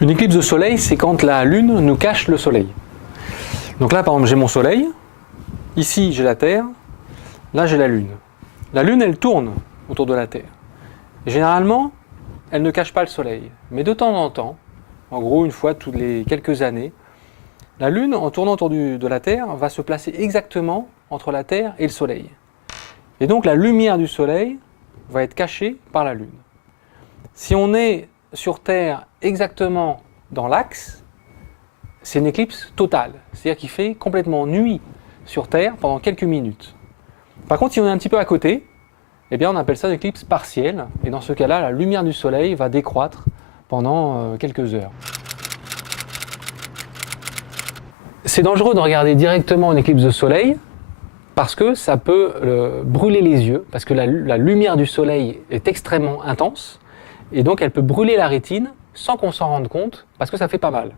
Une éclipse de soleil, c'est quand la Lune nous cache le soleil. Donc là, par exemple, j'ai mon soleil, ici j'ai la Terre, là j'ai la Lune. La Lune, elle tourne autour de la Terre. Et généralement, elle ne cache pas le soleil. Mais de temps en temps, en gros une fois toutes les quelques années, la Lune, en tournant autour de la Terre, va se placer exactement entre la Terre et le soleil. Et donc la lumière du soleil va être cachée par la Lune. Si on est sur Terre exactement dans l'axe, c'est une éclipse totale. C'est-à-dire qu'il fait complètement nuit sur Terre pendant quelques minutes. Par contre, si on est un petit peu à côté, eh bien on appelle ça une éclipse partielle. Et dans ce cas-là, la lumière du soleil va décroître pendant quelques heures. C'est dangereux de regarder directement une éclipse de soleil parce que ça peut brûler les yeux, parce que la lumière du soleil est extrêmement intense. Et donc elle peut brûler la rétine sans qu'on s'en rende compte, parce que ça fait pas mal.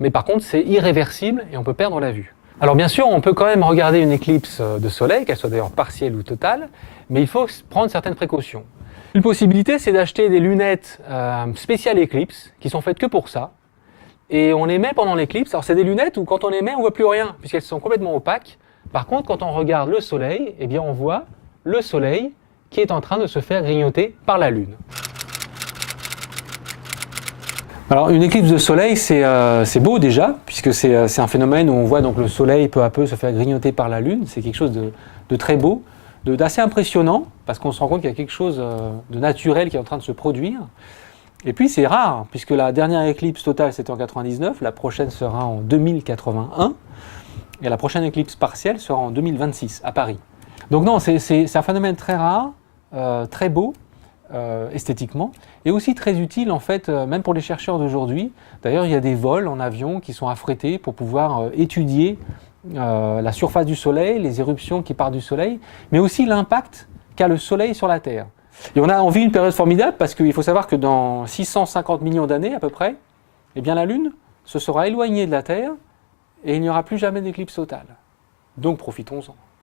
Mais par contre, c'est irréversible et on peut perdre la vue. Alors bien sûr, on peut quand même regarder une éclipse de soleil, qu'elle soit d'ailleurs partielle ou totale, mais il faut prendre certaines précautions. Une possibilité, c'est d'acheter des lunettes spéciales éclipse, qui sont faites que pour ça, et on les met pendant l'éclipse. Alors c'est des lunettes où quand on les met, on ne voit plus rien, puisqu'elles sont complètement opaques. Par contre, quand on regarde le soleil, eh bien on voit le soleil qui est en train de se faire grignoter par la Lune. Alors une éclipse de soleil, c'est beau déjà, puisque c'est un phénomène où on voit donc le soleil peu à peu se faire grignoter par la Lune. C'est quelque chose de très beau, d'assez impressionnant, parce qu'on se rend compte qu'il y a quelque chose de naturel qui est en train de se produire. Et puis c'est rare, puisque la dernière éclipse totale c'était en 99, la prochaine sera en 2081, et la prochaine éclipse partielle sera en 2026 à Paris. Donc non, c'est un phénomène très rare, très beau, esthétiquement, et aussi très utile en fait, même pour les chercheurs d'aujourd'hui. D'ailleurs, il y a des vols en avion qui sont affrétés pour pouvoir étudier la surface du Soleil, les éruptions qui partent du Soleil, mais aussi l'impact qu'a le Soleil sur la Terre. Et on vit une période formidable parce qu'il faut savoir que dans 650 millions d'années à peu près, eh bien la Lune se sera éloignée de la Terre et il n'y aura plus jamais d'éclipse totale. Donc profitons-en.